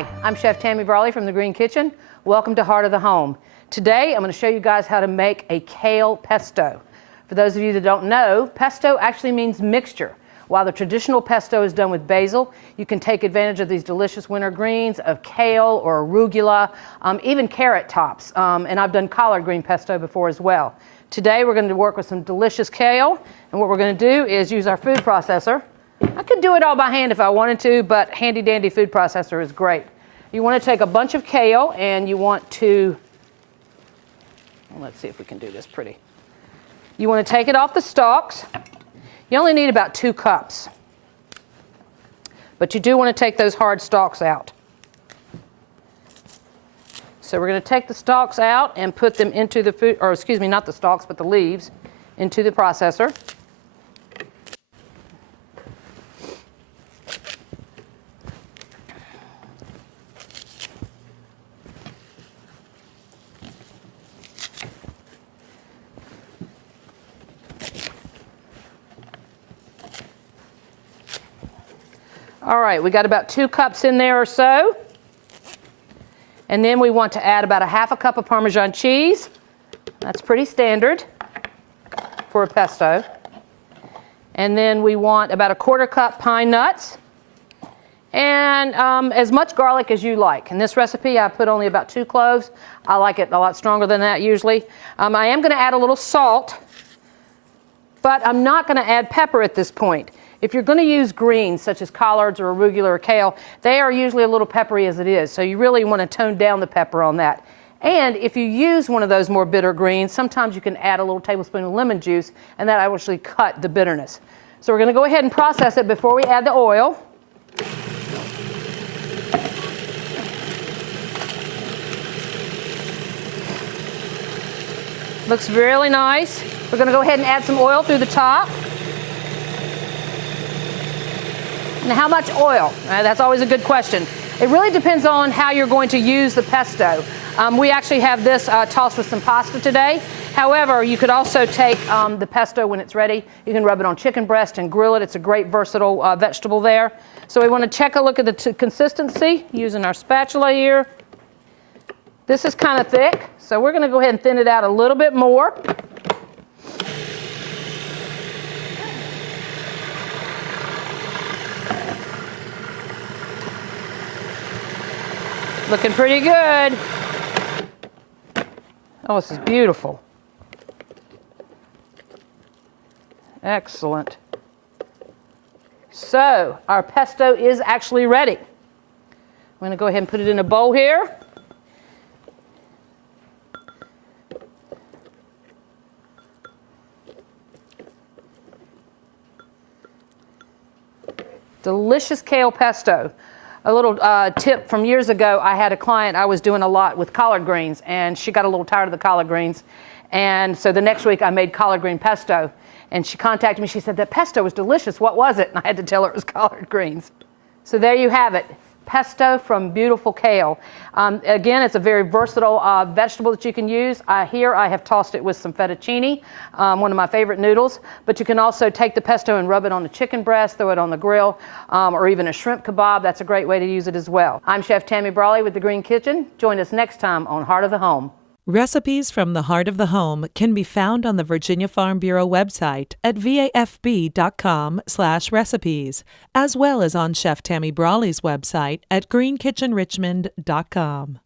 Hi, I'm Chef Tammy Brawley from the Green Kitchen. Welcome to Heart of the Home. Today I'm going to show you guys how to make a kale pesto. For those of you that don't know, pesto actually means mixture. While the traditional pesto is done with basil, you can take advantage of these delicious winter greens of kale or arugula, even carrot tops. And I've done collard green pesto before as well. Today we're going to work with some delicious kale, and what we're going to do is use our food processor. I could do it all by hand if I wanted to, but handy dandy food processor is great. You want to take a bunch of kale and you want to, let's see if we can do this pretty. You want to take it off the stalks. You only need about 2 cups, but you do want to take those hard stalks out. So we're going to take the stalks out and put them into the food, or excuse me, not the stalks, but the leaves, into the processor. All right, we got about 2 cups in there or so. And then we want to add about a half a cup of Parmesan cheese. That's pretty standard for a pesto. And then we want about a 1/4 cup pine nuts. And as much garlic as you like. In this recipe, I put only about 2 cloves. I like it a lot stronger than that usually. I am going to add a little salt, but I'm not going to add pepper at this point. If you're going to use greens such as collards or arugula or kale, they are usually a little peppery as it is, so you really want to tone down the pepper on that. And if you use one of those more bitter greens, sometimes you can add a little tablespoon of lemon juice, and that actually cut the bitterness. So we're going to go ahead and process it before we add the oil. Looks really nice. We're going to go ahead and add some oil through the top. Now, how much oil? That's always a good question. It really depends on how you're going to use the pesto. We actually have this tossed with some pasta today. However, you could also take the pesto when it's ready. You can rub it on chicken breast and grill it. It's a great versatile vegetable there. So we want to check a look at the consistency using our spatula here. This is kind of thick, so we're going to go ahead and thin it out a little bit more. Looking pretty good. Oh, this is beautiful. Excellent. So, our pesto is actually ready. I'm going to go ahead and put it in a bowl here. Delicious kale pesto. A little tip from years ago, I had a client I was doing a lot with collard greens, and she got a little tired of the collard greens. And so the next week I made collard green pesto, and she contacted me. She said, that pesto was delicious. What was it? And I had to tell her it was collard greens. So there you have it. Pesto from beautiful kale. Again, it's a very versatile vegetable that you can use. Here I have tossed it with some fettuccine, one of my favorite noodles. But you can also take the pesto and rub it on the chicken breast, throw it on the grill, or even a shrimp kebab. That's a great way to use it as well. I'm Chef Tammy Brawley with the Green Kitchen. Join us next time on Heart of the Home. Recipes from the Heart of the Home can be found on the Virginia Farm Bureau website at vafb.com/recipes, as well as on Chef Tammy Brawley's website at greenkitchenrichmond.com.